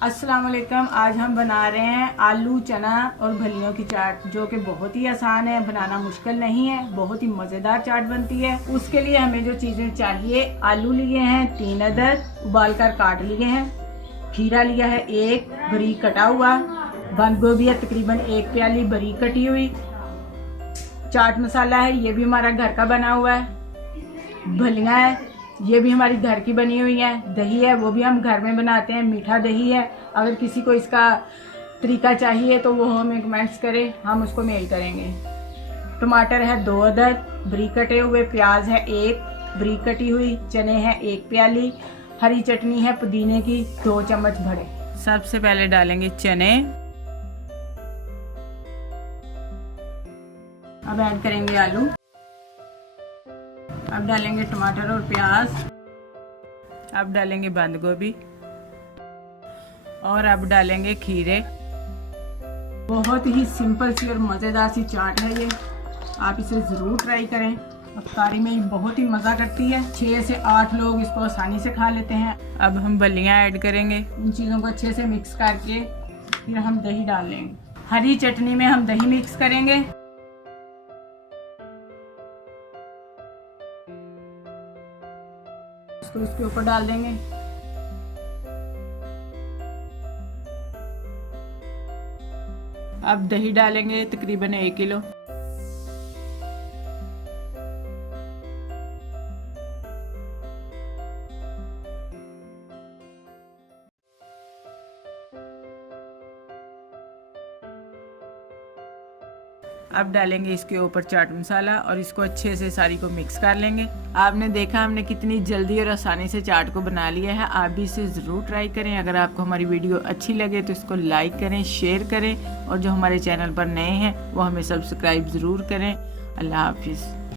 अस्सलाम वालेकुम। आज हम बना रहे हैं आलू चना और फलियों की चाट, जो कि बहुत ही आसान है, बनाना मुश्किल नहीं है, बहुत ही मज़ेदार चाट बनती है। उसके लिए हमें जो चीज़ें चाहिए, आलू लिए हैं 3 अदद, उबाल कर काट लिए हैं, खीरा लिया है 1 बारीक कटा हुआ, बंद गोभी है तकरीबन 1 प्याली बारीक कटी हुई, चाट मसाला है ये भी हमारा घर का बना हुआ है, फलियाँ है ये भी हमारी घर की बनी हुई है, दही है वो भी हम घर में बनाते हैं, मीठा दही है। अगर किसी को इसका तरीका चाहिए तो वो हमें कमेंट्स करें, हम उसको मेल करेंगे। टमाटर है 2 अदद बारीक कटे हुए, प्याज है 1 बारीक कटी हुई, चने हैं 1 प्याली, हरी चटनी है पुदीने की 2 चम्मच भरे। सबसे पहले डालेंगे चने, अब ऐड करेंगे आलू, अब डालेंगे टमाटर और प्याज, अब डालेंगे बंद गोभी और अब डालेंगे खीरे। बहुत ही सिंपल सी और मज़ेदार सी चाट है ये, आप इसे ज़रूर ट्राई करें। अफ्तारी में ये बहुत ही मज़ा करती है, 6 से 8 लोग इसको आसानी से खा लेते हैं। अब हम फलियाँ ऐड करेंगे, इन चीज़ों को अच्छे से मिक्स करके फिर हम दही डाल लेंगे। हरी चटनी में हम दही मिक्स करेंगे, इसको इसके ऊपर डाल देंगे। अब दही डालेंगे तकरीबन 1 किलो, अब डालेंगे इसके ऊपर चाट मसाला और इसको अच्छे से सारी को मिक्स कर लेंगे। आपने देखा हमने कितनी जल्दी और आसानी से चाट को बना लिया है, आप भी इसे ज़रूर ट्राई करें। अगर आपको हमारी वीडियो अच्छी लगे तो इसको लाइक करें, शेयर करें और जो हमारे चैनल पर नए हैं वो हमें सब्सक्राइब ज़रूर करें। अल्लाह हाफिज़।